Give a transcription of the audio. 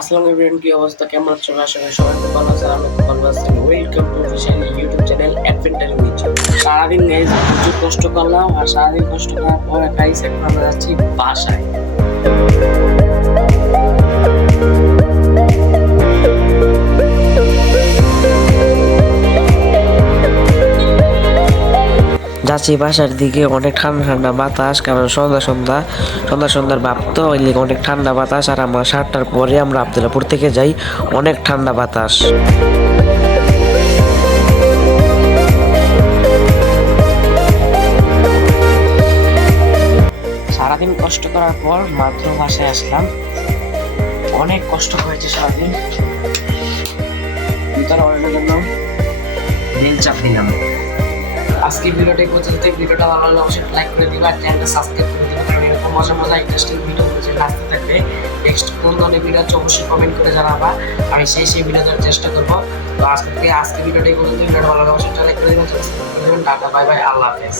আসসালামু আলাইকুম, কি অবস্থা, কেমন আছো? আশা করি সবাই খুব ভালো আছে। আমি খুব ভালো আছি। Welcome to official YouTube channel adventure with. সারাদিন গাইস প্রচুর কষ্ট করলাম, আর সারাদিন কষ্ট করার পর গাইস এখন আমরা যাচ্ছি বাসায়। যাচ্ছি বাসার দিকে। অনেক ঠান্ডা ঠান্ডা বাতাস, কারণ সন্ধ্যার ভাব তো, ওই লিগে অনেক ঠান্ডা বাতাস। আর আমরা 7টার পরে আমরা আবদুল্লাপুর থেকে যাই, অনেক ঠান্ডা বাতাস। সারাদিন কষ্ট করার পর মাত্র বাসায় আসলাম। অনেক কষ্ট হয়েছে সারাদিন, ভিতরে অনেকের জন্য দিন চাপ দিলাম। আজকে ভিডিওটা পর্যন্ত। ভিডিওটা ভালো লাগলে অবশ্যই লাইক করে দিবা আর চ্যানেলটা সাবস্ক্রাইব করে দিবা, কারণ এরকম মজা মজা ইন্টারেস্টিং ভিডিও আসতে থাকবে। নেক্সট কোন ধরনের ভিডিও হচ্ছে অবশ্যই কমেন্ট করে জানাবা, আমি সেই ভিডিও দেওয়ার চেষ্টা করবো। তো আজকে ভিডিওটাই পর্যন্ত। ভিডিওটা ভালো লাগলে অবশ্যই লাইক করে দিবেন, সাবস্ক্রাইব করে দিবেন। টাটা, বাই বাই, আল্লাহ হাফেজ।